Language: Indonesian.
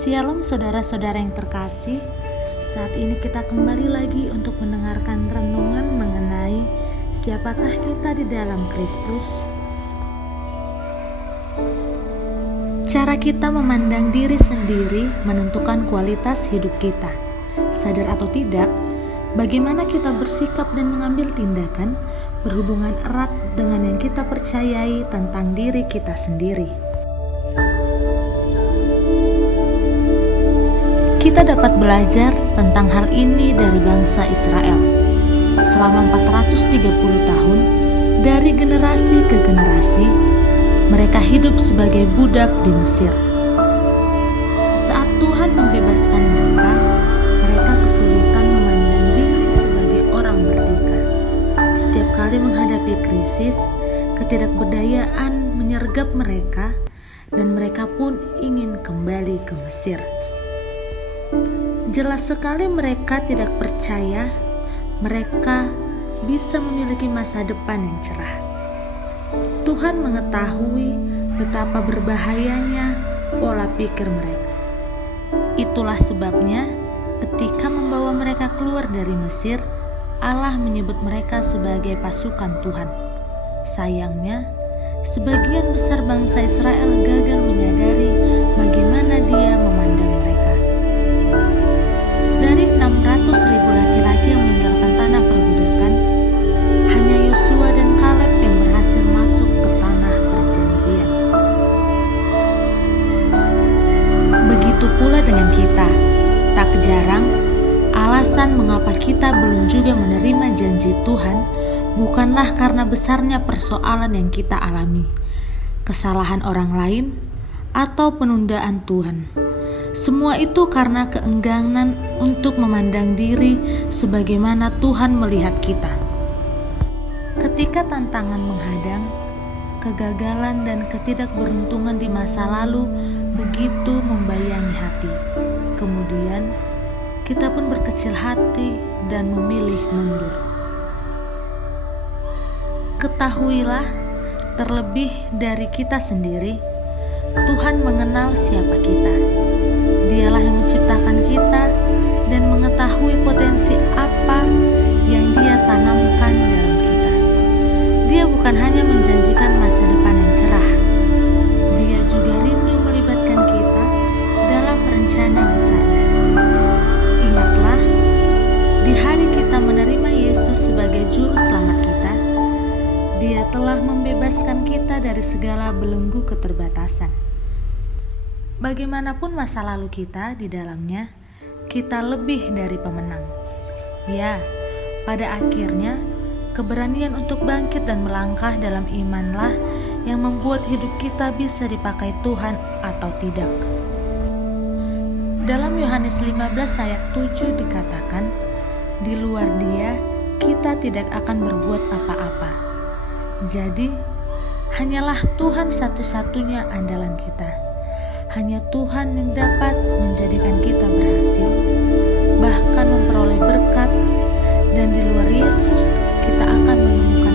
Shalom saudara-saudara yang terkasih. Saat ini kita kembali lagi untuk mendengarkan renungan mengenai siapakah kita di dalam Kristus. Cara kita memandang diri sendiri menentukan kualitas hidup kita. Sadar atau tidak, bagaimana kita bersikap dan mengambil tindakan berhubungan erat dengan yang kita percayai tentang diri kita sendiri. Kita dapat belajar tentang hal ini dari bangsa Israel. Selama 430 tahun, dari generasi ke generasi, mereka hidup sebagai budak di Mesir. Saat Tuhan membebaskan mereka, mereka kesulitan memandang diri sebagai orang merdeka. Setiap kali menghadapi krisis, ketidakberdayaan menyergap mereka, dan mereka pun ingin kembali ke Mesir. Jelas sekali mereka tidak percaya mereka bisa memiliki masa depan yang cerah. Tuhan mengetahui betapa berbahayanya pola pikir mereka. Itulah sebabnya ketika membawa mereka keluar dari Mesir, Allah menyebut mereka sebagai pasukan Tuhan. Sayangnya, sebagian besar bangsa Israel gagal menyadari bagaimana Dia memandang mereka. Dari 600.000 laki-laki yang meninggalkan tanah perbudakan, hanya Yosua dan Kaleb yang berhasil masuk ke tanah perjanjian. Begitu pula dengan kita. Tak jarang, alasan mengapa kita belum juga menerima janji Tuhan bukanlah karena besarnya persoalan yang kita alami, kesalahan orang lain, atau penundaan Tuhan. Semua itu karena keengganan untuk memandang diri sebagaimana Tuhan melihat kita. Ketika tantangan menghadang, kegagalan dan ketidakberuntungan di masa lalu begitu membayangi hati. Kemudian, kita pun berkecil hati dan memilih mundur. Ketahuilah, terlebih dari kita sendiri, Tuhan mengenal siapa kita. Dialah yang menciptakan kita dan mengetahui potensi apa yang Dia tanamkan dalam kita. Dia bukan hanya menjanjikan masa depan yang cerah, Dia juga rindu melibatkan kita dalam rencana besarnya. Ingatlah, di hari kita menerima Yesus sebagai juru selamat kita, Dia telah membebaskan kita dari segala belenggu keterbatasan. Bagaimanapun masa lalu kita di dalamnya, kita lebih dari pemenang. Ya, pada akhirnya, keberanian untuk bangkit dan melangkah dalam imanlah yang membuat hidup kita bisa dipakai Tuhan atau tidak. Dalam Yohanes 15 ayat 7 dikatakan, di luar Dia, kita tidak akan berbuat apa-apa. Jadi, hanyalah Tuhan satu-satunya andalan kita. Hanya Tuhan yang dapat menjadikan kita berhasil, bahkan memperoleh berkat, dan di luar Yesus kita akan menemukan